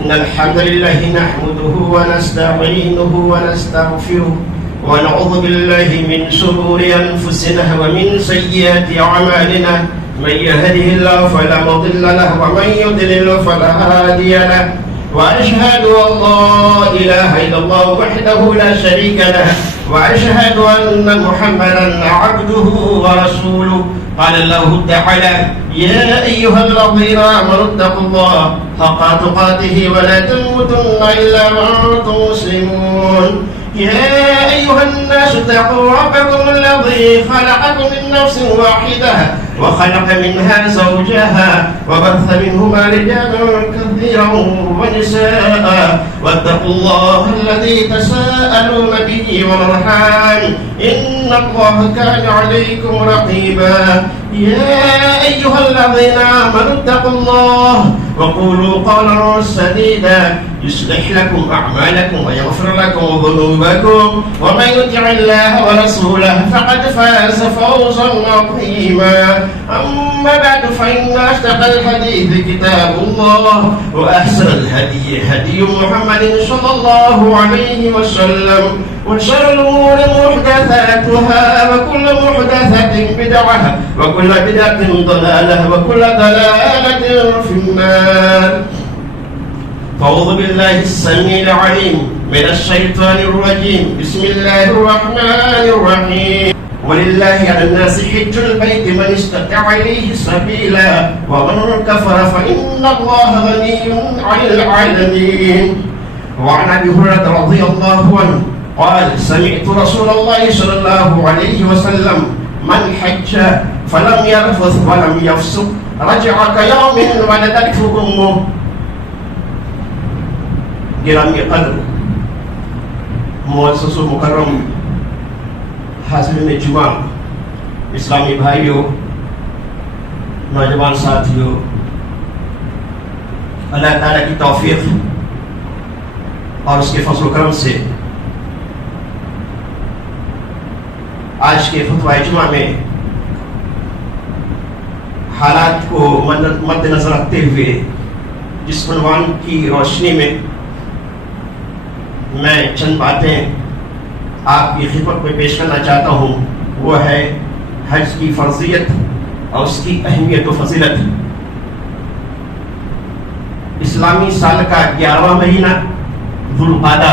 إن الحمد لله نحمده ونستعينه ونستغفره ونعوذ بالله من شرور أنفسنا ومن سيئات أعمالنا من يهده الله فلا مضل له ومن يضلل فلا هادي له وأشهد أن لا إله إلا الله وحده لا شريك له وأشهد أن محمدا عبده ورسوله. قال الله تعالى: يا أيها الذين آمنوا اتقوا الله حق تقاته ولا تموتن إلا وأنتم مسلمون. يا أيها الناس اتقوا ربكم الذي خلقكم من نفس واحدة وخلق منها زوجها وبث منهما رجالا كثيرا ونساء واتقوا الله الذي تساءلون به والأرحام إن الله كان عليكم رقيبا. يا أيها الذين آمنوا اتقوا الله وقولوا قولا سديدا يصلح لكم أعمالكم ويغفر لكم ذنوبكم ومن يطع الله ورسوله فقد فاز فوزا عظيما. أما بعد فإن أصدق الحديث كتاب الله وأحسن الهدي هدي محمد صلى الله عليه وسلم وشر الأمور محدثاتها وكل محدثة بدعة وكل بدعة ضلالة وكل ضلالة في النار. أعوذ بالله السميع العليم من الشيطان الرجيم. بسم الله الرحمن الرحيم. ولله على الناس حج البيت من استطاع إليه سبيلا ومن كفر فإن الله غني عن العالمين. وعن أبي هريرة رضي الله عنه قال: سمعت رسول الله صلى الله عليه وسلم: من حج فلم يرفث ولم يفسق رجع كيوم ولدته أمه. گرامی قدر معزز و مکرم حاضرین جمعہ، اسلامی بھائیوں، نوجوان ساتھیوں، اللہ تعالیٰ کی توفیق اور اس کے فضل و کرم سے آج کے خطبہ جمعہ میں حالات کو مد نظر رکھتے ہوئے جس عنوان کی روشنی میں میں چند باتیں آپ کی خدمت میں پیش کرنا چاہتا ہوں، وہ ہے حج کی فرضیت اور اس کی اہمیت و فضیلت۔ اسلامی سال کا 11واں مہینہ ذوالقعدہ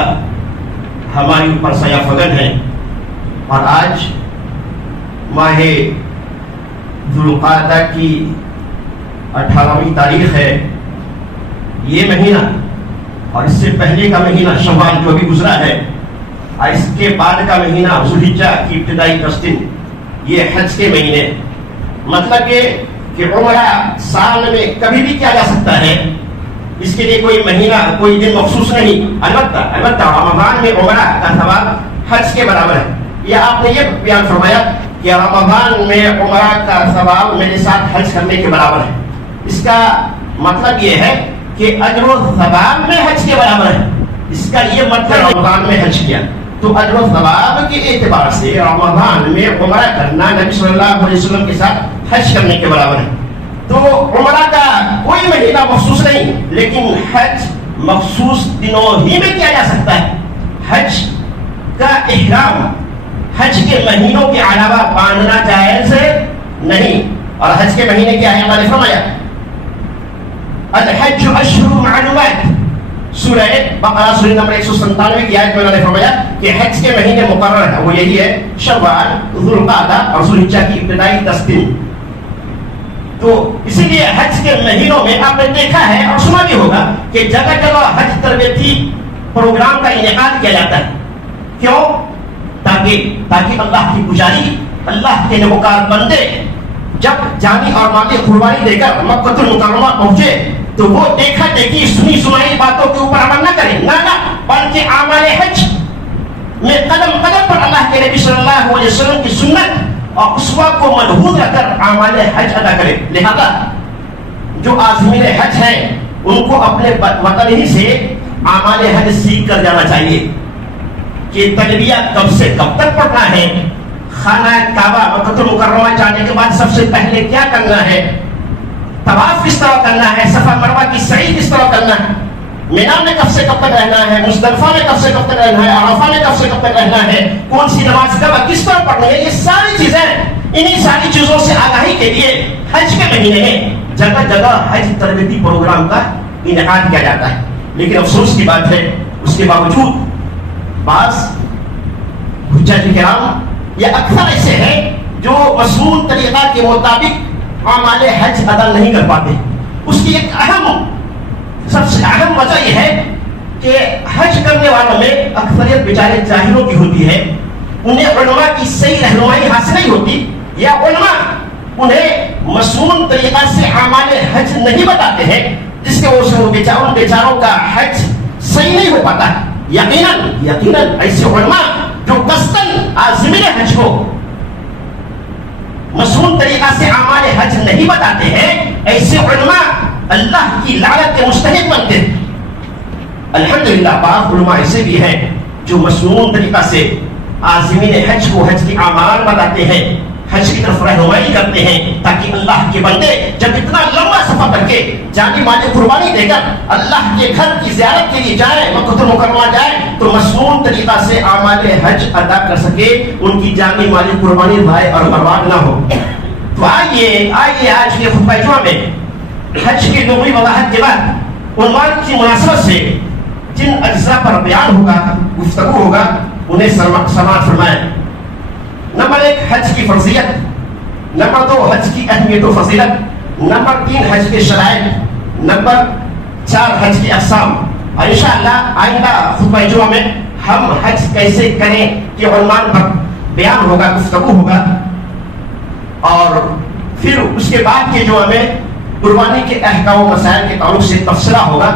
ہماری اوپر سایہ فگن ہے، اور آج ماہ ذوالقعدہ کی 18ویں تاریخ ہے۔ یہ مہینہ اور اس سے پہلے کا مہینہ شوال جو بھی گزرا ہے، اور اس کے بعد کا مہینہ ذوالحجہ کی ابتدائی 10 دن، یہ حج کے مہینے۔ مطلب یہ کہ عمرہ سال میں کبھی بھی کیا جا سکتا ہے، اس کے لیے کوئی مہینہ کوئی دن مخصوص نہیں۔ البتہ رمضان میں عمرہ کا ثواب حج کے برابر ہے۔ یہ آپ نے یہ بیان فرمایا کہ رمضان میں عمرہ کا ثواب میرے ساتھ حج کرنے کے برابر ہے۔ اس کا مطلب یہ ہے کہ اجر و ثواب میں حج کے برابر ہے۔ اس کا یہ مطلب رمضان میں حج کیا تو اجر و ثواب کے اعتبار سے رمضان میں عمرہ کرنا نبی صلی اللہ علیہ وسلم کے ساتھ حج کرنے کے برابر ہے۔ تو عمرہ کا کوئی مہینہ مخصوص نہیں، لیکن حج مخصوص دنوں ہی میں کیا جا سکتا ہے۔ حج کا احرام حج کے مہینوں کے علاوہ باندھنا جائز نہیں۔ اور حج کے مہینے کیا ہے؟ اللہ نے فرمایا الحج اشہر معلومات، سورہ بقرہ سورہ نمبر 197 کی آیت میں اللہ نے فرمایا کہ حج کے مہینے مقرر ہے، وہ یہی ہے شوال، ذوالقعدہ اور ذوالحجہ کی ابتدائی 10 دن۔ تو اسی لیے حج کے مہینوں میں آپ نے دیکھا ہے اور سنا بھی ہوگا کہ جگہ جگہ حج تربیتی پروگرام کا انعقاد کیا جاتا ہے۔ کیوں؟ تاکہ اللہ کی پجاری، اللہ کے نیکوکار بندے جب جانی اور مالی قربانی دے کر مکہ المکرمہ پہنچے تو وہ دیکھا دیکھی سنی سنائی باتوں کے اوپر عمل نہ کریں، نہ بلکہ اعمال حج میں قدم قدم پر اللہ کے نبی صلی اللہ علیہ وسلم کی سنت اور اسوہ کو ملحوظ رکھ کر اعمال حج ادا کریں۔ لہذا جو عازمین حج ہیں ان کو اپنے وطن ہی سے اعمال حج سیکھ کر جانا چاہیے کہ تلبیہ کب سے کب تک پڑھنا ہے، خانہ کعبہ مکہ المکرمہ جانے کے بعد سب سے پہلے کیا کرنا ہے، طواف کس طرح کرنا ہے، صفا مروہ کی سعی کس طرح کرنا ہے، مینا میں کب سے کب تک رہنا ہے, مزدلفہ میں کب سے کب تک رہنا ہے, عرفہ میں کب سے کب تک رہنا ہے, کون سی نماز کب کس طرح پڑھنی ہے, یہ ساری چیزیں انہی ساری چیزوں سے آگاہی کے لیے حج کے مہینے میں جگہ جگہ حج تربیتی پروگرام کا انعقاد کیا جاتا ہے. لیکن افسوس کی بات ہے اس کے باوجود بعض حجاج کرام یا اکثر ایسے ہیں جو مسنون طریقہ کے مطابق اعمال حج ادا نہیں کر پاتے. اس کی ایک سب سے اہم وجہ یہ ہے کہ حج کرنے والوں میں اکثریت بیچارے جاہلوں کی ہوتی ہے. انہیں علماء کی صحیح رہنمائی حاصل نہیں ہوتی, یا علماء انہیں مسنون طریقہ سے اعمال حج نہیں بتاتے ہیں, جس کے وجہ سے ان بیچاروں کا حج صحیح نہیں ہو پاتا. یقیناً ایسے علماء جو قصداً عازمین حج کو مسنون طریقہ سے اعمال حج نہیں بتاتے ہیں, ایسے علماء اللہ کی لعنت کے مستحق بنتے ہیں. الحمدللہ بعض علماء ایسے بھی ہیں جو مسنون طریقہ سے عازمین حج کو حج کے اعمال بتاتے ہیں, حج کی طرف رہنمائی کرتے ہیں, تاکہ اللہ کے بندے جب اتنا لمبا سفر کر کے جانی مالی قربانی دے کر اللہ کے گھر کی زیارت کے لیے جائیں, مکہ المکرمہ جائیں, تو مسنون طریقہ سے اعمال حج ادا کر سکے, ان کی جانی مالی قربانی ضائع اور برباد نہ ہو. تو آئیے آج کے خطبہ جمعہ میں حج کی لغوی وضاحت کے بعد عنوان کی مناسبت سے جن اجزاء پر بیان ہوگا, گفتگو ہوگا, انہیں سماعت فرمائیں. نمبر 1 حج کی فرضیت, نمبر 2 حج کی اہمیت و فضیلت, نمبر 3 حج کے شرائط, نمبر 4 حج کی اقسام. اور انشاءاللہ آئندہ خطبہ جمعہ میں ہم حج کیسے کریں کے عنوان پر بیان ہوگا, گفتگو ہوگا. اور پھر اس کے بعد کے جمعہ میں قربانی کے احکام و مسائل کے تعلق سے تفصیلہ ہوگا,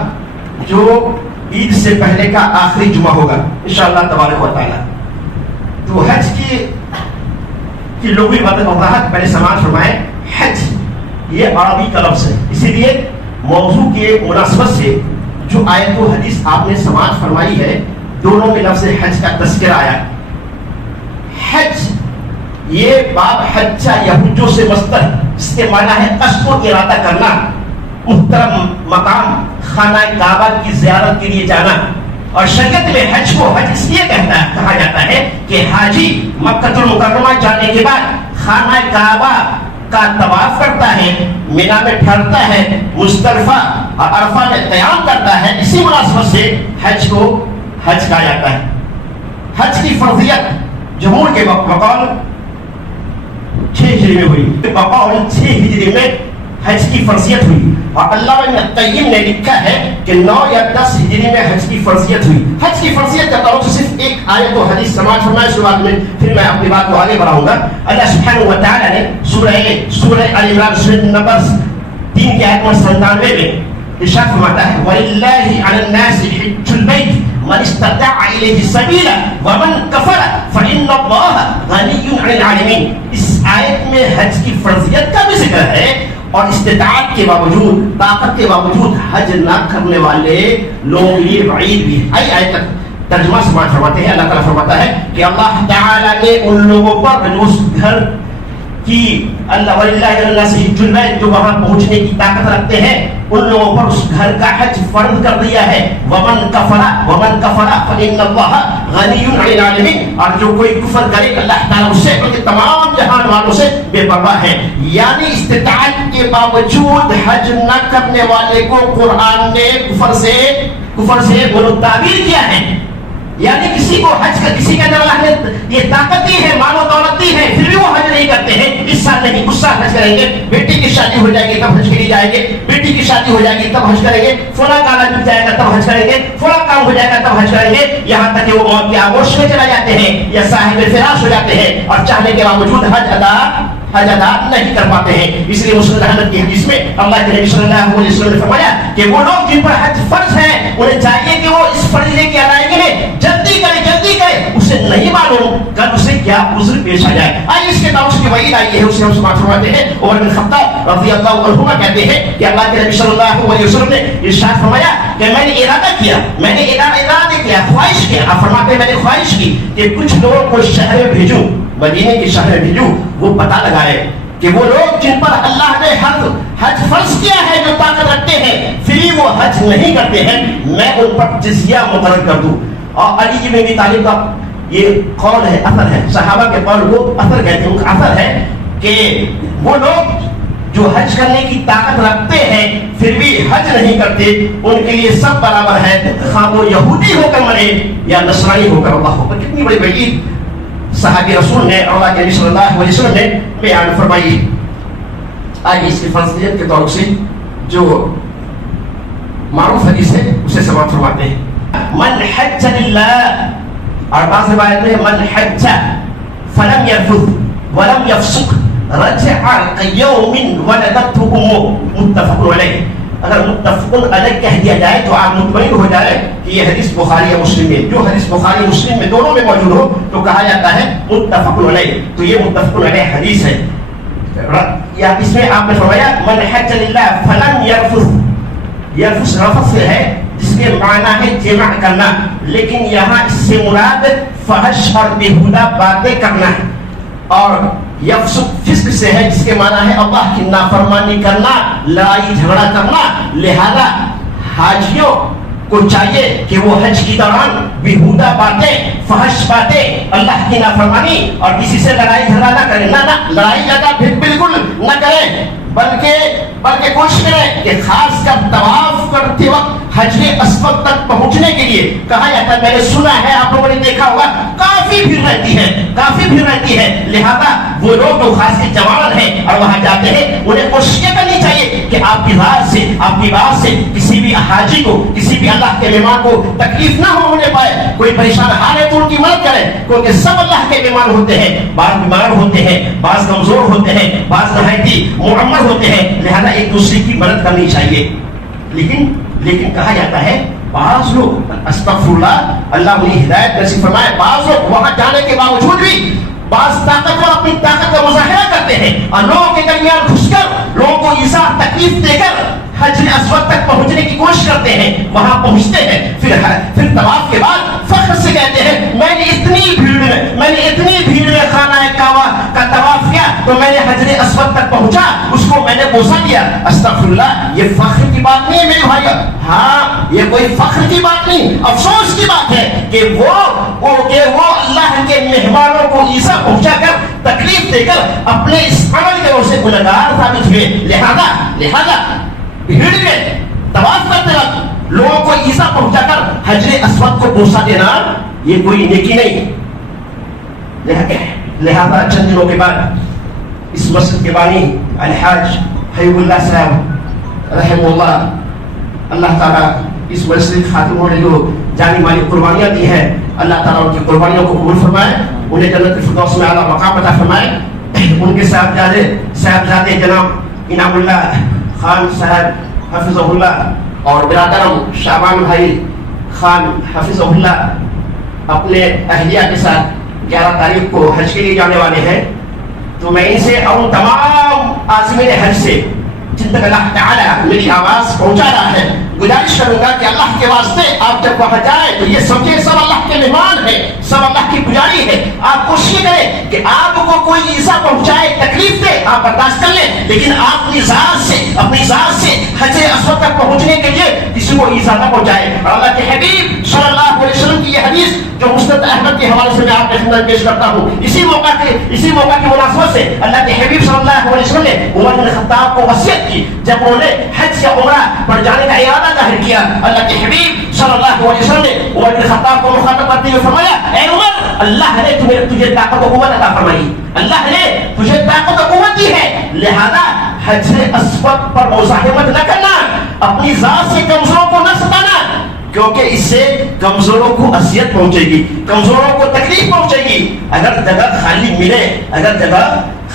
جو عید سے پہلے کا آخری جمعہ ہوگا انشاءاللہ تبارک و تعالی. تو حج کی لغوی وضاحت پہلے سماعت فرمائیں. حج یہ عربی کا لفظ ہے, اسی لیے موضوع کے مناسبت سے جو آیت و حدیث آپ نے سماعت فرمائی ہے, دونوں میں لفظ حج کا تذکرہ آیا. حج یہ باب حجہ یحجو سے مصدر, اس کے معنی ہے قصد و ارادہ کرنا, محترم مقام خانہ کعبہ کی زیارت کے لیے جانا. اور شریعت میں حج کو حج اس لیے کہا جاتا ہے کہ حاجی مکہ المکرمہ جانے کے بعد خانہ کعبہ کا طواف کرتا ہے, مینا میں ٹھہرتا ہے, مزدلفہ اور عرفہ میں قیام کرتا ہے. اسی مناسبت سے حج کو حج کہا جاتا ہے. حج کی فرضیت جمہور کے بقول 6 ہجری میں ہوئی, بقول 6 ہجری میں حج کی فرضیت ہوئی. اور علامہ ابن القیم نے لکھا ہے کہ 9 یا 10 ہجری میں حج کی فرضیت ہوئی. حج کی فرضیت کا تعلق صرف ایک آیت و حدیث سماعت فرمائے, اس کے بعد میں پھر میں اپنی بات کو آگے بڑھاؤں گا. اللہ سبحانہ و تعالی نے سورہ آل عمران سورہ نمبر 3 کی آیت نمبر 97 میں ارشاد فرماتا ہے وَلِلَّهِ عَلَى النَّاسِ حِجُّ الْبَيْتِ مَنِ اسْتَطَاعَ إِلَيْهِ سَبِيلًا وَمَنْ كَفَرَ فَإِنَّ اللَّهَ غَنِيٌّ عَنِ الْعَالَمِينَ. اس آیت میں حج کی فرضیت کا بھی ذکر ہے, اور استطاعت کے باوجود, طاقت کے باوجود حج نہ کرنے والے لوگوں کے لیے وعید بھی ہے. آیت تک ترجمہ سماعت فرماتے ہیں. اللہ تعالیٰ فرماتا ہے کہ اللہ تعالیٰ نے ان لوگوں پر جو اس گھر کی اللہ وَلِلَّهِ اللہ سے حج البیت جو وہاں پہنچنے کی طاقت رکھتے ہیں, ان لوگوں پر اس گھر کا حج فرض کر دیا ہے. وَمَنْ كَفَرَ فَإِنَّ اللَّهَ غَنِيٌّ عَنِ الْعَالَمِينَ. اور جو کوئی کفر کرے اللہ تعالیٰ اس سے بلکہ تمام جہان والوں سے بے پرواہ ہے. یعنی استطاعت کے باوجود حج نہ کرنے والے کو قرآن نے کفر سے تعبیر کیا ہے. یعنی کسی کو حج کا کسی کے اندر اللہ نے یہ طاقت دی ہے, مال و دولت دی ہے, پھر بھی وہ حج نہیں کرتے ہیں. اس سال نہیں, اس سال حج کریں گے. بیٹی کی شادی ہو جائے گی تب حج کے لیے جائیں گے, بیٹی کی شادی ہو جائے گی تب حج کریں گے, فلاں کالا بک جائے گا تب حج کریں گے, فلاں کام ہو جائے گا تب حج کریں گے. یہاں تک کہ وہ موت کے آغوش میں چلا جاتے ہیں یا صاحب فراش ہو جاتے ہیں, اور چاہنے کے باوجود حج ادا نہیں کر پاتے ہیں. اس لیے مسلم احمد کی حدیث میں اللہ کے نبی صلی اللہ علیہ وسلم نے فرمایا کہ وہ لوگ جن پر حج فرض ہے انہیں چاہیے کہ وہ اس فریضے کی ادائیگی میں جلدی کرے. اسے نہیں معلوم کل اسے کیا عذر پیش آ جائے. آئیے اس کے تعلق سے وعید آئی ہے, اسے ہم سماعت فرماتے ہیں. عمر بن خطاب رضی اللہ عنہ کہتے ہیں کہ اللہ کے نبی صلی اللہ علیہ وسلم نے ارشاد فرمایا کہ میں نے ارادہ کیا, خواہش کیا. آپ فرماتے ہیں میں نے خواہش کی کہ کچھ لوگوں کو شہر میں بھیجوں, مدینے کے شہر میں بھیجوں, وہ پتہ لگائے کہ وہ لوگ جن پر اللہ نے حج فرض کیا ہے جو طاقت رکھتے ہیں پھر بھی وہ حج نہیں کرتے ہیں، میں ان پر جزیہ مقرر کر دوں. اور علی بن ابی طالب کا یہ قول ہے، اثر ہے، صحابہ کے قول کو اثر کہتے ہیں، ان کا اثر ہے کہ وہ لوگ جو حج کرنے کی طاقت رکھتے ہیں پھر بھی حج نہیں کرتے، ان کے لیے سب برابر ہے، خواہ وہ یہودی ہو کر مرے یا نصرانی ہو کر. اللہ اکبر، کتنی بڑی وعید صحابی رسول نے اور اللہ کے نبی صلی اللہ علیہ وسلم نے بیان فرمائی. آئیے اس کی فضیلت کے طور سے جو معروف حدیث ہے اسے سماعت فرماتے ہیں. من حج للہ، اور بعض روایت میں من حج فلم يرفث ولم يفسق رجع كيوم ولدته امه، متفق علیہ. اگر متفق علیہ کہہ دیا جائے تو آپ مطمئن ہو جائے کہ یہ حدیث بخاری یا مسلم میں، جو حدیث بخاری مسلم میں دونوں میں موجود ہو تو کہا جاتا ہے متفق علیہ. تو یہ متفق علیہ حدیث ہے. یا اس میں آپ نے فرمایا من حج للہ فلم يرفث، یرفث رفث سے ہے جس کے معنی ہے جمع کرنا، لیکن یہاں اس سے مراد فحش اور بیہودہ باتیں کرنا ہے. اور یفسق فسق سے ہے جس کے معنی ہے اللہ کی نافرمانی کرنا، لڑائی جھگڑا کرنا. لہذا حاجیوں کو چاہیے کہ وہ حج کی دوران بیہودہ باتیں، فحش باتیں، اللہ کی نافرمانی اور کسی سے لڑائی جھگڑا نہ کریں. نہ لڑائی جھگڑا بالکل نہ کریں، بلکہ کوشش کریں کہ خاص کر طواف کرتے وقت حجر اسود تک پہنچنے کے لیے کہا جاتا ہے، میں نے سنا ہے، آپ لوگوں نے دیکھا ہوگا کافی بھیڑ رہتی ہے. لہذا وہ لوگ جو خاص جوان ہیں اور وہاں جاتے ہیں انہیں کوشش یہ کرنی چاہیے کہ آپ کی ذات سے، آپ کی بات سے کسی بھی حاجی کو، کسی بھی اللہ کے مہمان کو تکلیف نہ ہونے پائے. کوئی پریشان حال ہے تو ان کی مدد کریں، کیونکہ سب اللہ کے مہمان ہوتے ہیں. بعض بیمار ہوتے ہیں، بعض کمزور ہوتے ہیں، بعض نہایتی معمر ہوتے ہیں. لہذا ایک دوسرے کی مدد کرنی چاہیے. لیکن کہا جاتا ہے بعض لوگ استغفر اللہ انہیں ہدایت نصیب فرمائے، بعض لوگ وہاں جانے کے باوجود بھی بعض طاقتور اپنی طاقت کا مظاہرہ کرتے ہیں اور لوگوں کے درمیان گھس کر لوگوں کو ایذا تکلیف دے کر حجر اسود تک پہنچنے کی کوشش کرتے ہیں. وہاں پہنچتے ہیں، پھر طواف کے بعد فخر سے کہتے ہیں میں نے اتنی بھیڑ میں خانہ کعبہ کا طواف کیا تو میں نے حجر اسود تک پہنچا، اس کو میں نے بوسہ دیا. استغفر اللہ، یہ فخر کی بات نہیں ہے میرے بھائی. ہاں یہ کوئی فخر کی بات نہیں، افسوس کی بات ہے کہ وہ اللہ کے مہمانوں کو ایسا پہنچا کر تکلیف دے کر اپنے اس عمل کے وجہ سے گنہگار ثابت ہوئے. لہذا بھیڑ میں طواف کرتے وقت لوگوں کو ایسا پہنچا کر حجر اسود کو بوسہ دینا یہ کوئی نیکی نہیں. لہذا چند دنوں کے بعد اس مسجد کے بانی الحاج حبیب اللہ صاحب رحمہ اللہ تعالیٰ اس مسجد خاتموں نے جو جانی مالی قربانیاں دی ہیں، اللہ تعالیٰ ان کی قربانیوں کو قبول فرمائے، انہیں جنت الفردوس میں اعلیٰ مقام عطا فرمائے. ان کے صاحبزادے جناب انعام اللہ خان صاحب حفظہ اللہ اور برادرم شعبان بھائی خان حفظہ اللہ اپنے اہلیہ کے ساتھ 11 تاریخ کو حج کے لیے جانے والے ہیں. تو میں ان سے اور ان تمام عازمین حج سے جن تک اللہ تعالیٰ میری آواز پہنچا رہا ہے گزارش کروں گا کہ اللہ کے واسطے آپ جب وہاں جائیں تو یہ سمجھے سب اللہ کے مہمان ہیں، سب اللہ کی پجاری ہے. آپ کوشش کریں کہ آپ کو کوئی ایسا پہنچائے، تکلیف دے، آپ برداشت کر لیں، لیکن آپ اپنی ذات سے حجر اسود تک پہنچنے کے لیے کسی کو ایسا نہ پہنچائے. اور اللہ کے حبیب صلی اللہ علیہ وسلم کی یہ حدیث جو مسند احمد کے حوالے سے میں آپ کے خدمت پیش کرتا ہوں، اسی موقع کی مناسبت سے اللہ کے حبیب صلی اللہ علیہ وسلم نے عمر بن خطاب کو وصیت کی جب انہوں نے حج یا عمرہ پر جانے کا ارادہ ظاہر کیا. اللہ کے حبیب صلی اللہ علیہ وسلم نے عمر بن خطاب کو مخاطب کرتے ہوئے فرمایا اے عمر، اللہ نے تجھے طاقت و قوت عطا فرمائی، اللہ نے تجھے طاقت و قوت دی ہے، لہذا حجر اسود پر مزاحمت نہ کرنا، اپنی ذات سے کمزوروں کو نہ ستانا، کیونکہ اس سے کمزوروں کو اذیت پہنچے گی، کمزوروں کو تکلیف پہنچے گی. اگر جگہ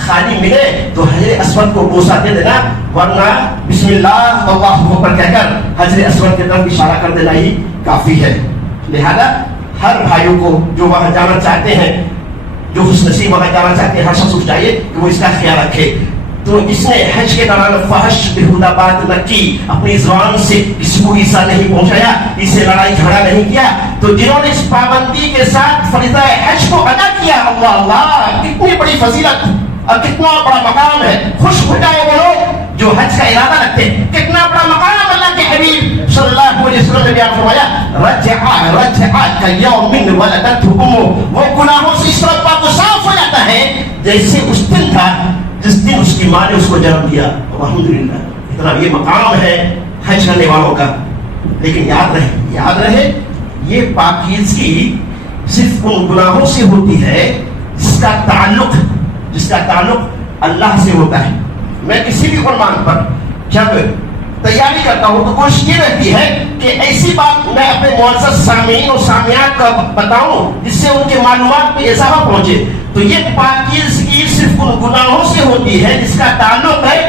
خالی ملے تو حجر اسود کو بوسہ دے دینا، ورنہ بسم اللہ اللہ اکبر کہہ کر حجر اسود کی طرف اشارہ کر دینا ہی کافی ہے. لہذا ہر بھائیوں کو جو وہاں جانا چاہتے ہیں، جو خوش نصیب وہاں جانا چاہتے ہیں، ہر شخص کو چاہیے کہ وہ اس کا خیال رکھے. تو اس نے حج کے دوران فحش بیہودہ بات نہ کی، اپنی زبان سے کسی کو ایسا نہیں پہنچایا، اس سے لڑائی جھگڑا نہیں کیا. تو جنہوں نے اس پابندی کے ساتھ فریضہ حج کو ادا کیا، اللہ اللہ کتنی بڑی فضیلت، اور کتنا بڑا مقام ہے. خوش ہو جائے وہ لوگ جو حج کا ارادہ رکھتے ہیں. کتنا بڑا مقام اللہ کے حبیب صلی اللہ علیہ وسلم نے بیان فرمایا, رجع کیوم ولدتہ امہ, وہ گناہوں سے اس طرح پاک و صاف ہو جاتا ہے جیسے اس دن تھا جس دن اس کی ماں نے اس کو جنم دیا. الحمدللہ, اتنا یہ مقام ہے حج کرنے والوں کا. لیکن یاد رہے یہ پاکیزگی صرف ان گناہوں سے ہوتی ہے جس کا تعلق اللہ سے ہوتا ہے. میں کسی بھی عنوان پر جب تیاری کرتا ہوں تو کوشش یہ رہتی ہے کہ ایسی بات میں اپنے معزز سامعین اور سامعات کا بتاؤں جس سے ان کے معلومات میں اضافہ پہنچے. تو یہ پاکیزگی صرف ان گناہوں سے ہوتی ہے جس کا تعلق ہے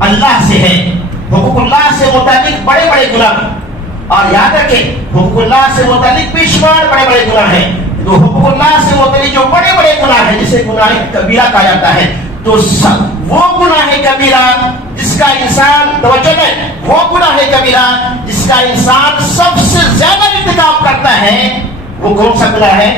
اللہ سے ہے. حقوق اللہ سے متعلق بڑے بڑے گناہ, اور یاد رکھیں حقوق اللہ سے متعلق بے شمار بڑے بڑے گناہ ہیں. تو حقوق اللہ سے متعلق جو بڑے بڑے گناہ ہیں جسے گناہ کبیرہ کہا جاتا ہے, تو وہ گناہ کبیرہ جس کا انسان, توجہ دیں, وہ گناہ کبیرہ جس کا انسان سب سے زیادہ ارتکاب کرتا ہے وہ کون سا گناہ ہے؟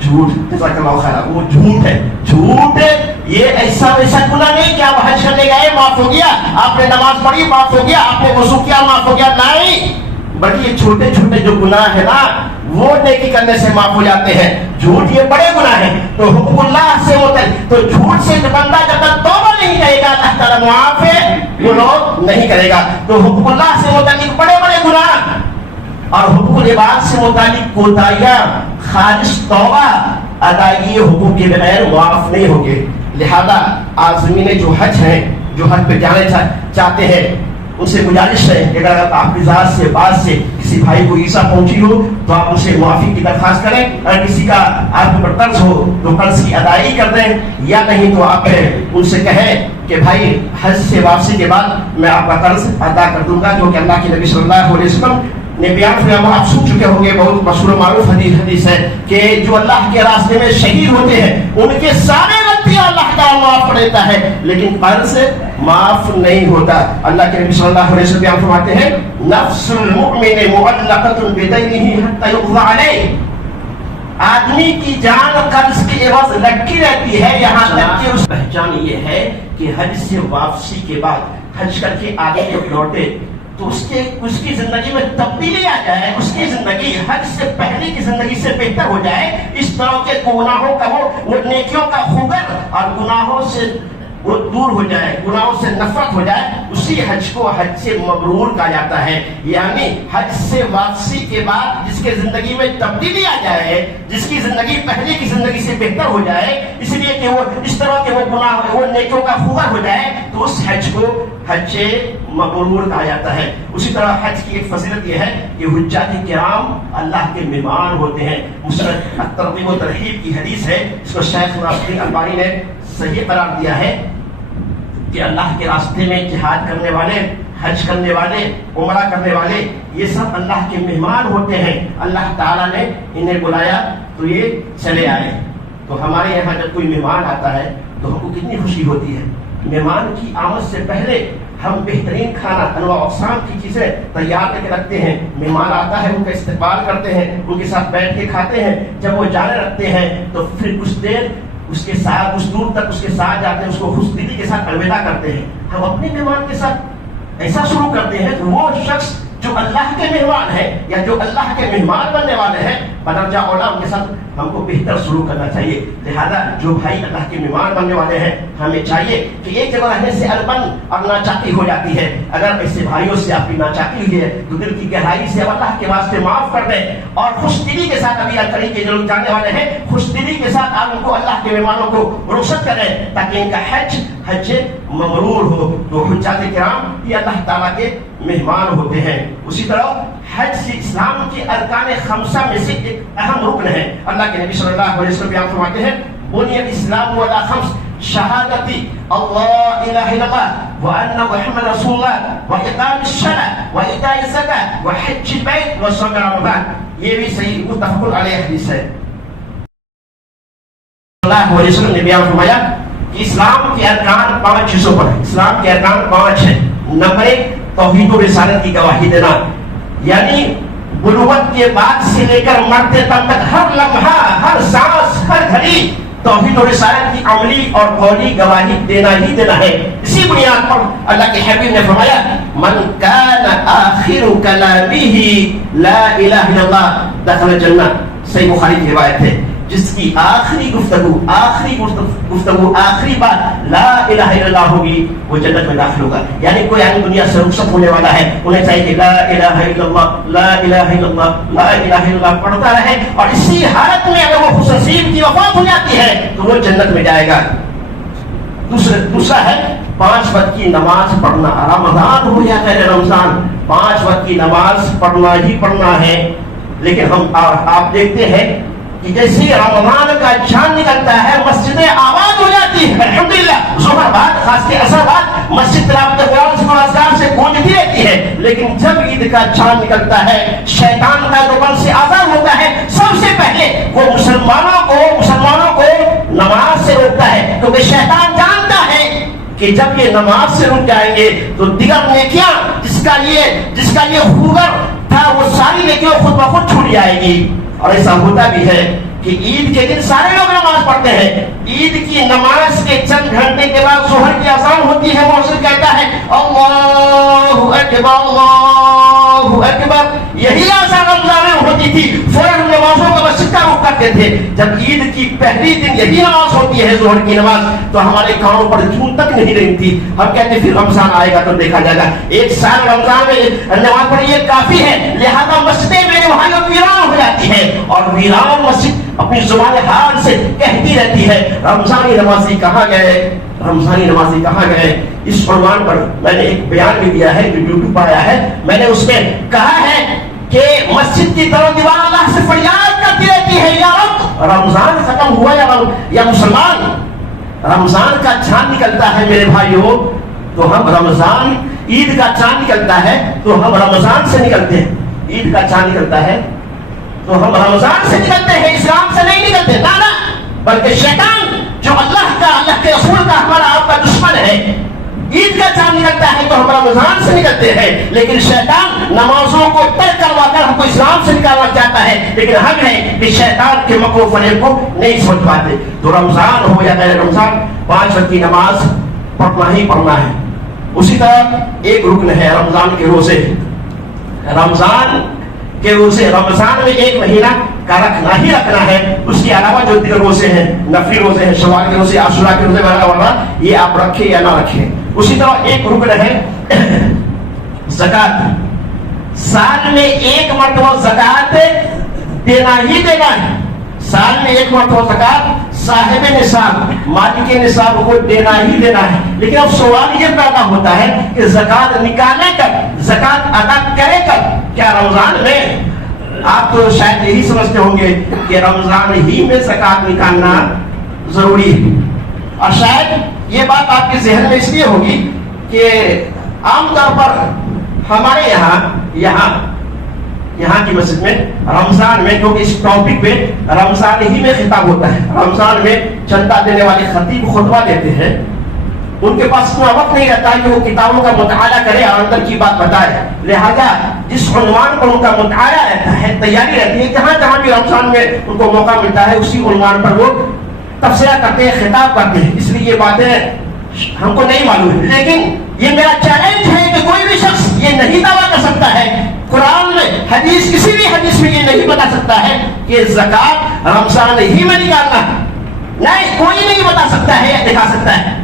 جھوٹ. جزاک اللہ خیر. وہ جھوٹ ہے. جھوٹ یہ ایسا ویسا گناہ نہیں کہ آپ حج کرنے گئے معاف ہو گیا, آپ نے نماز پڑھی معاف ہو گیا, آپ نے وضو کیا معاف ہو گیا. نہیں, بلکہ یہ چھوٹے چھوٹے جو گناہ ہے نا وہ نیکی کرنے سے معاف ہو جاتے ہیں. جھوٹ یہ بڑے گناہ ہیں. تو حقوق اللہ سے متعلق, تو جھوٹ سے بندہ جب تک توبہ نہیں کرے گا اللہ تعالیٰ معاف ہے وہ لوگ نہیں کرے گا. تو حقوق اللہ سے متعلق بڑے بڑے گناہ اور حقوق العباد سے متعلق کوتاہیاں خالص توبہ ادائیگی حقوق کے بغیر معاف نہیں ہوگے. لہذا عازمین جو حج ہیں, جو حج پہ جانے چاہتے ہیں, ان سے گزارش ہے کہ اگر آپ کی ذات سے بات سے کسی بھائی کو ایسا پہنچی ہو تو آپ ان سے معافی کی درخواست کریں. اگر کسی کا آپ پر قرض ہو تو قرض کی ادائیگی کر دیں, یا نہیں تو آپ ان سے کہیں کہ بھائی حج سے واپسی کے بعد میں آپ کا قرض ادا کر دوں گا, جو کہ اللہ کے نبی صلی اللہ علیہ وسلم نے بیان فرمایا. آپ سن چکے ہوں گے, بہت مشہور و معروف حدیث ہے کہ جو اللہ کے راستے میں شہید ہوتے ہیں ان کے سارے غلطیاں اللہ تعالیٰ معاف کر دیتا ہے, لیکن قرض معاف نہیں ہوتا. اللہ کے نبی صلی اللہ علیہ وسلم بیان فرماتے ہیں نفس المؤمن معلقۃ بدینہ حتی یقضى علیہ, آدمی کی جان قرض کے عوض لٹکی رہتی ہے یہاں تک کہ اس پہچان یہ ہے کہ حج سے واپسی کے بعد حج کر کے آگے جب لوٹے تو اس کی زندگی میں تبدیلی آ جائے, اس کی زندگی حج سے پہلے کی زندگی سے بہتر ہو جائے. اس طرح کے گناہوں کا وہ نیکیوں کا خوگر اور گناہوں سے وہ دور ہو جائے, گناہوں سے نفرت ہو جائے. اسی حج کو حج سے مبرور کہا جاتا ہے. یعنی حج سے واپسی کے بعد جس کے زندگی میں تبدیلی آ جائے, جس کی زندگی پہلے کی زندگی سے بہتر ہو جائے, اس لیے کہ وہ اس طرح کے وہ گناہ وہ نیکیوں کا خوگر ہو جائے, تو اس حج کو حج مبرور کہا جاتا ہے. اسی طرح حج کی ایک فضیلت یہ ہے کہ حجاج کرام اللہ کے مہمان ہوتے ہیں. مسند ترغیب و ترہیب کی حدیث ہے, اس کو شیخ ناصرالدین البانی نے صحیح قرار دیا ہے کہ اللہ کے راستے میں جہاد کرنے والے, حج کرنے والے, عمرہ کرنے والے, یہ سب اللہ کے مہمان ہوتے ہیں. اللہ تعالیٰ نے انہیں بلایا تو یہ چلے آئے. تو ہمارے یہاں جب کوئی مہمان آتا ہے تو ہم کو کتنی خوشی ہوتی ہے. مہمان کی آمد سے پہلے ہم بہترین کھانا, انواع اقسام کی چیزیں تیار کر کے رکھتے ہیں. مہمان آتا ہے ان کا استقبال کرتے ہیں, ان کے ساتھ بیٹھ کے کھاتے ہیں. جب وہ جانے رکھتے ہیں تو پھر کچھ دیر اس کے ساتھ, کچھ دور تک اس کے ساتھ جاتے ہیں, اس کو خوش دلی کے ساتھ الوداع کرتے ہیں. ہم اپنے مہمان کے ساتھ ایسا شروع کرتے ہیں کہ وہ شخص جو اللہ کے مہمان ہے یا جو اللہ کے مہمان بننے والے ہیں بدرجہ اولا ان کے ساتھ ہم کو بہتر شروع کرنا چاہیے. لہذا جو بھائی اللہ کے مہمان بننے والے ہیں ہمیں چاہیے کہ ایک جگہ رہنے سے البن اور ناچاکی ہو جاتی ہے. اگر ایسے بھائیوں سے آپ کی ناچاکی ہوئی ہے تو دل کی گہرائی سے اللہ کے واسطے معاف کر دیں اور خوش دلی کے ساتھ, ابھی الکری کے جو لوگ جانے والے ہیں خوش دلی کے ساتھ آپ ان کو اللہ کے مہمانوں کو رخصت کریں تاکہ ان کا حج مبرور ہو. تو حجاج کرام یہ اللہ تعالیٰ کے مہمان ہوتے ہیں. اسی طرح حج سے اسلام کے ارکان خمسہ میں سے ایک اہم رکن ہے. اللہ کے نبی صلی اللہ علیہ وسلم بیان فرماتے ہیں بنی الاسلام علی خمس شہادتی اللہ الہ الا اللہ وان محمد رسول اللہ واقام الصلاۃ وایتاء الزکاۃ وحج البیت وصوم رمضان. یہ بھی صحیح متفق علیہ حدیث ہے. اللہ علیہ وسلم نے بیان فرمایا کہ اسلام کے ارکان 5 چیزوں پر ہیں. اسلام کے ارکان 5 ہیں. نمبر 1 توحید و رسالت کی گواہی دینا, یعنی بلوغت کے بعد سے لے کر مرتے دم تک ہر لمحہ, ہر سانس, ہر گھڑی توحید و رسالت کی عملی اور قولی گواہی دینا ہی دینا ہے. اسی بنیاد پر اللہ کے حبیب نے فرمایا من کان آخر کلامہ لا الہ الا اللہ دخل الجنہ. صحیح بخاری کی روایت ہے جس کی آخری گفتگو آخری بات لا الہ الا اللہ ہوگی وہ جنت میں داخل ہوگا. یعنی کوئی آدمی دنیا سے رخصت ہونے والا ہے, انہیں چاہیے کہ لا الہ الا اللہ لا الہ الا اللہ لا الہ الا اللہ پڑھتا رہے, اور اسی حالت میں اگر وہ خوش نصیب کی وفات ہو جاتی ہے تو وہ جنت میں جائے گا. دوسرا ہے 5 وقت کی نماز پڑھنا. رمضان ہو یا غیر رمضان 5 وقت کی نماز پڑھنا ہی پڑھنا ہے. لیکن آپ دیکھتے ہیں کہ جیسے رمضان کا چاند نکلتا ہے مسجدیں آباد ہو جاتی ہے. الحمدللہ ظہر بعد خاص کے عصر بعد مسجد تلاوت قرآن سے اذکار سے گونجتی رہتی ہے. لیکن جب عید کا چاند نکلتا ہے شیطان کا دوبل سے آزاد ہوتا ہے. سب سے پہلے وہ مسلمانوں کو نماز سے روکتا ہے, کیونکہ شیطان جانتا ہے کہ جب یہ نماز سے رک جائیں گے تو دیگر نیکیاں جس کا یہ خوگر تھا وہ ساری نیکیاں خود بخود چھوٹ جائے گی. اور ایسا ہوتا بھی ہے کہ عید کے دن سارے لوگ نماز پڑھتے ہیں. عید کی نماز کے چند گھنٹے کے بعد ظہر کی اذان ہوتی ہے, مؤذن کہتا ہے اللہ اکبر اللہ اکبر. یہی اذان رمضان میں ہوتی تھی. فوراً نمازوں کا مسجد کا رخ کرتے تھے. جب عید کی پہلی دن یہی نماز ہوتی ہے ظہر کی نماز تو ہمارے کانوں پر جون تک نہیں رہتی. ہم کہتے پھر رمضان آئے گا تو دیکھا جائے گا. ایک سال رمضان میں نماز پڑھی یہ کافی ہے. لہذا مسجدیں میرے وہاں ویران ہو جاتی ہے, اور ویران مسجد اپنی زبان حال سے کہتی رہتی ہے رمضانی نمازی کہاں گئے, رمضانی نمازی کہاں گئے. اس عنوان پر میں نے ایک بیان بھی دیا ہے جو یوٹیوب پر آیا ہے. میں نے اس میں کہا ہے کہ مسجد کی طرف دیوار اللہ سے فریاد کرتی رہتی ہے یا رب رمضان ختم ہوا یا مسلمان. رمضان کا چاند نکلتا ہے میرے بھائیوں تو ہم رمضان, عید کا چاند نکلتا ہے تو ہم رمضان سے نکلتے ہیں. عید کا چاند نکلتا ہے تو ہم رمضان سے نکلتے ہیں, اسلام سے نہیں نکلتے. نہ بلکہ شیطان جو اللہ کے رسول کا ہمارا آپ کا دشمن ہے, عید کا چاند نکلتا ہے تو ہم رمضان سے نکلتے ہیں. لیکن شیطان نمازوں کو ترک کروا کر ہم کو اسلام سے نکالنا چاہتا ہے. لیکن ہم ہیں کہ شیطان کے مکر و فریب کو نہیں سمجھ پاتے. تو رمضان ہو یا غیر رمضان 5 وقت کی نماز پڑھنا ہی پڑھنا ہے. اسی طرح ایک رکن ہے رمضان کے روزے. رمضان میں 1 مہینہ کا رکھنا ہی رکھنا ہے. اس کے علاوہ جو دیگر روزے ہیں, نفلی روزے ہیں, شوال کے روزے, عاشورہ کے روزے وغیرہ یہ آپ رکھیں یا نہ رکھیں. اسی طرح ایک رکن ہے زکات. سال میں 1 مرتبہ زکات دینا ہی دینا ہے. سال میں 1 مرتبہ زکات صاحب نصاب, مالک نصاب کو دینا ہی دینا ہے. لیکن اب سوال یہ پیدا ہوتا ہے کہ زکات نکالے کر, زکات ادا کرے کر. کیا رمضان میں, آپ تو شاید یہی سمجھتے ہوں گے کہ رمضان ہی میں زکات نکالنا ضروری ہے, اور شاید یہ بات آپ کے ذہن میں اس لیے ہوگی کہ عام طور پر ہمارے یہاں کی مسجد میں رمضان میں, کیونکہ اس ٹاپک پہ رمضان ہی میں خطاب ہوتا ہے, رمضان میں چندہ دینے والے خطیب خطبہ دیتے ہیں, ان کے پاس اتنا وقت نہیں رہتا کہ وہ کتابوں کا مطالعہ کرے اور اندر کی بات بتائے. لہذا جس عنوان پر ان کا مطالعہ رہتا ہے, تیاری رہتی ہے, جہاں بھی رمضان میں ان کو موقع ملتا ہے اسی عنوان پر وہ تبصرہ کرتے ہیں, خطاب کرتے ہیں. اس لیے یہ باتیں ہم کو نہیں معلوم ہے. لیکن یہ میرا چیلنج ہے کہ کوئی بھی شخص یہ نہیں دعویٰ کر سکتا ہے, قرآن میں حدیث کسی بھی حدیث میں یہ نہیں بتا سکتا ہے کہ زکات رمضان ہی میں نکالنا ہے. نہیں, کوئی نہیں بتا سکتا ہے یا دکھا سکتا ہے.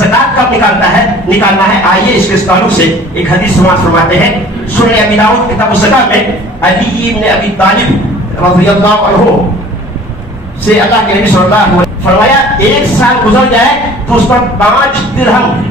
زکات کب نکالنا ہے. آئیے اس کے تعلق سے ایک حدیث سماعت فرماتے ہیں. سنن ابی داؤد کتاب الزکات میں علی ابن ابی طالب رضی اللہ عنہ سے اللہ کے نبی صلی اللہ علیہ وسلم فرمایا 1 سال گزر جائے تو اس پر 5 درہم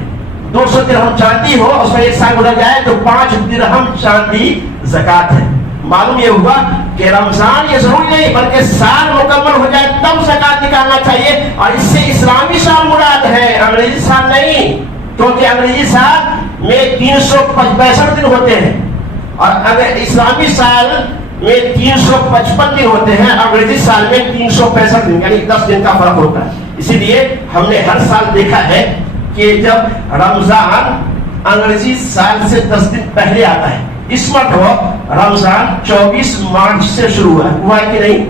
200 درہم چاندی ہو, اس میں 1 سال گزر جائے تو 5 درہم چاندی زکات ہے. معلوم یہ ہوا کہ رمضان یہ ضروری نہیں بلکہ سال مکمل ہو جائے تب زکات نکالنا چاہیے. اور اس سے اسلامی سال مراد ہے, انگریزی سال نہیں, کیونکہ انگریزی سال میں 365 دن ہوتے ہیں اور اگر اسلامی سال میں 355 دن ہوتے ہیں, انگریزی سال میں 365 دن, یعنی 10 دن کا فرق ہوتا ہے. اسی لیے ہم نے ہر سال دیکھا ہے کہ جب رمضان انگریزی سال سے 10 دن پہلے آتا ہے, اس مرتبہ رمضان 24 مارچ سے شروع ہوا ہے کہ نہیں,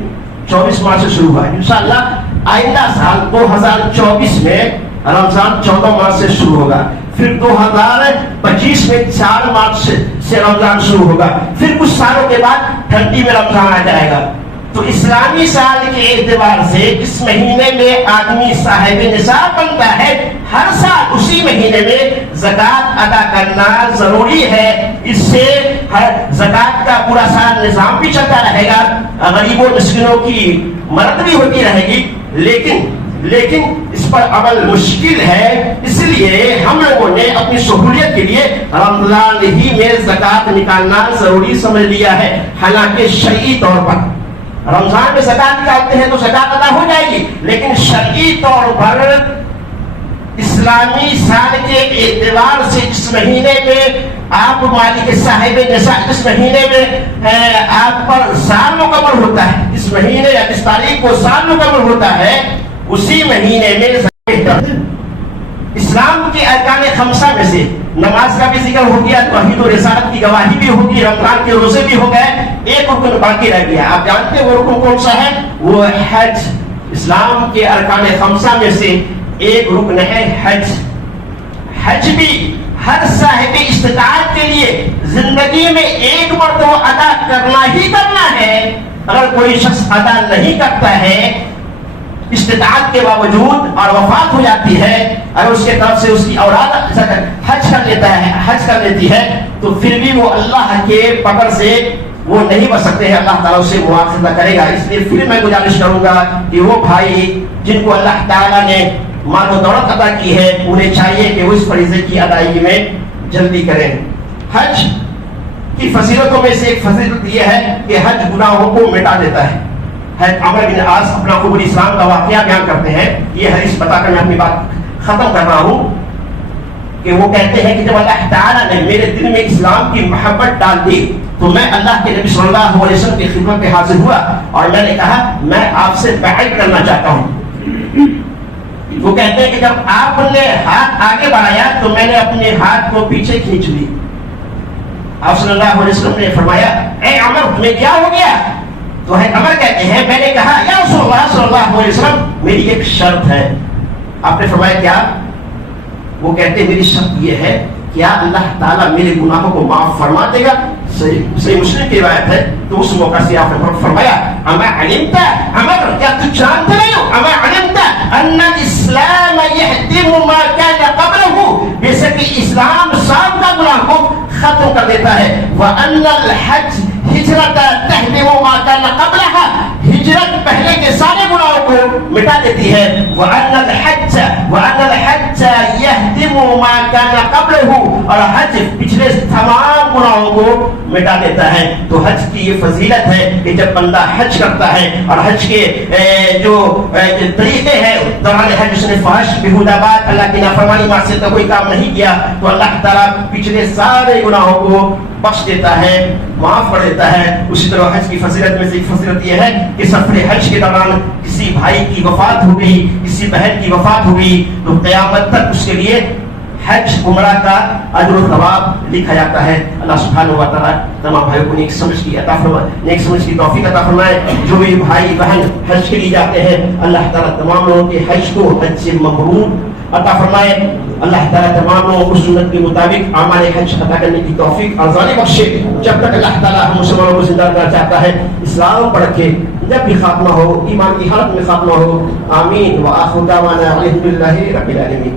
24 مارچ سے شروع ہوا ہے. انشاءاللہ آئندہ سال 2024 میں رمضان 14 مارچ سے شروع ہوگا، پھر 2025 میں 4 مارچ سے رمضان شروع ہوگا، پھر کچھ سالوں کے بعد ٹھنڈی میں رمضان آ جائے گا۔ تو اسلامی سال کے اعتبار سے اس مہینے میں آدمی صاحب نصاب بنتا ہے، ہر سال اسی مہینے میں زکوٰۃ ادا کرنا ضروری ہے۔ اس سے زکوٰۃ کا پورا سال نظام بھی چلتا رہے گا، غریبوں مسکینوں کی مدد بھی ہوتی رہے گی، لیکن اس پر عمل مشکل ہے، اس لیے ہم لوگوں نے اپنی سہولیت کے لیے رمضان ہی میں زکوٰۃ نکالنا ضروری سمجھ لیا ہے۔ حالانکہ شرعی طور پر رمضان میں زکوٰۃ نکالتے ہیں تو زکوٰۃ ادا ہو جائے گی، لیکن شرعی طور پر اسلامی سال کے اعتبار سے اس مہینے میں آپ مالک صاحب نصاب، اس مہینے میں آپ پر سال مکمل ہوتا ہے، اس مہینے یا اس تاریخ کو سال مکمل ہوتا ہے، اسی مہینے میں اسلام کے ارکان خمسہ میں سے نماز کا بھی ذکر ہو گیا، توحید و رسالت کی گواہی بھی ہوگی، رمضان کے روزے بھی ہو گئے، ایک رکن باقی رہ گیا۔ آپ جانتے ہیں وہ رکن کون سا ہے؟ وہ حج۔ اسلام کے ارکان خمسہ میں سے ایک رکن ہے حج۔ حج بھی ہر صاحب استطاعت کے لیے زندگی میں ایک مرتبہ ادا کرنا ہی کرنا ہے۔ اگر کوئی شخص ادا نہیں کرتا ہے استطاعت کے باوجود اور وفات ہو جاتی ہے، اگر اس کے طرف سے اس کی اولاد حج کر لیتی ہے، تو پھر بھی وہ اللہ کے پکڑ سے وہ نہیں بچ سکتے ہیں، اللہ تعالیٰ اسے مواخذہ کرے گا۔ اس لیے پھر میں گزارش کروں گا کہ وہ بھائی جن کو اللہ تعالیٰ نے مال و دولت عطا کی ہے، انہیں چاہیے کہ وہ اس فریضے کی ادائیگی میں جلدی کریں۔ حج کی فضیلتوں میں سے ایک فضیلت یہ ہے کہ حج گناہوں کو مٹا دیتا ہے۔ عمر بن عاص اپنا قبول اسلام کا واقعہ بیان کرتے ہیں، یہ حدیث بتا کر میں اپنی بات ختم کر رہا ہوں، کہ وہ کہتے ہیں کہ جب اللہ تعالیٰ نے میرے دل میں اسلام کی محبت ڈال دی تو میں اللہ کے نبی صلی اللہ علیہ وسلم کی خدمت میں حاضر ہوا اور میں نے کہا میں آپ سے بیعت کرنا چاہتا ہوں۔ وہ کہتے ہیں کہ جب آپ نے ہاتھ آگے بڑھایا تو میں نے اپنے ہاتھ کو پیچھے کھینچ لی۔ آپ صلی اللہ علیہ وسلم نے فرمایا اے عمر تمہیں کیا ہو گیا؟ تو عمر کہتے ہیں میں نے کہا یا رسول اللہ صلی اللہ علیہ وسلم میری ایک شرط ہے۔ آپ نے فرمایا کیا؟ وہ کہتے ہیں میری شرط یہ ہے کیا اللہ تعالیٰ میرے گناہوں کو معاف فرما دے گا؟ صحیح مسلم کی روایت ہے۔ تو اس موقع سے آپ نے فرمایا اما علمت عمر کیا تو جانتے نہیں ہو اما علمت ان الاسلام یہدم ما کان قبلہ، بے شک اسلام سابقہ گناہ کو ختم کر دیتا ہے، وان الحج ہجرت تہدم ما کان قبلہ، ہجرت پہلے کے سارے گناہوں کو مٹا دیتی ہے، وان الحج یہدم ما کان قبلہ، اور حج پچھلے تمام گناہوں کو مٹا دیتا ہے۔ تو حج کی یہ فضیلت ہے کہ جب بندہ حج کرتا ہے اور حج کے جو طریقے ہیں دوران حج اس نے فحش بیہودہ بات اللہ کی نافرمانی معصیت کا کوئی کام نہیں کیا تو اللہ تعالیٰ پچھلے سارے گناہوں کو بخش دیتا ہے، معاف کر دیتا ہے۔ اسی طرح حج کی فضیلت میں سے ایک فضیلت یہ ہے کہ سفر حج کے دوران کسی بھائی کی وفات ہو گئی، کسی بہن کی وفات ہو گئی تو قیامت تک اس کے لیے حج عمرہ کا اجر و ثواب لکھا جاتا ہے۔ اللہ سبحانہ و تعالیٰ تمام بھائیوں کو نیک سمجھ کی عطا فرمائے، نیک سمجھ کی توفیق عطا فرمائے۔ جو بھی بھائی بہن حج کے لیے جاتے ہیں اللہ تعالیٰ تمام لوگوں کے حج کو حج سے مبرور عطا فرمائے۔ اللہ تعالیٰ تمام لوگوں کو سنت کے مطابق اعمال حج عطا کرنے کی توفیق آسانی بخشے۔ جب تک اللہ تعالیٰ ہم مسلمانوں کو زندہ رکھنا چاہتا ہے اسلام پڑھ کے جب بھی خاتمہ ہو ایمان کی حالت میں خاتمہ ہو، آمین۔ وآخر دعوانا الحمد للہ رب العالمین۔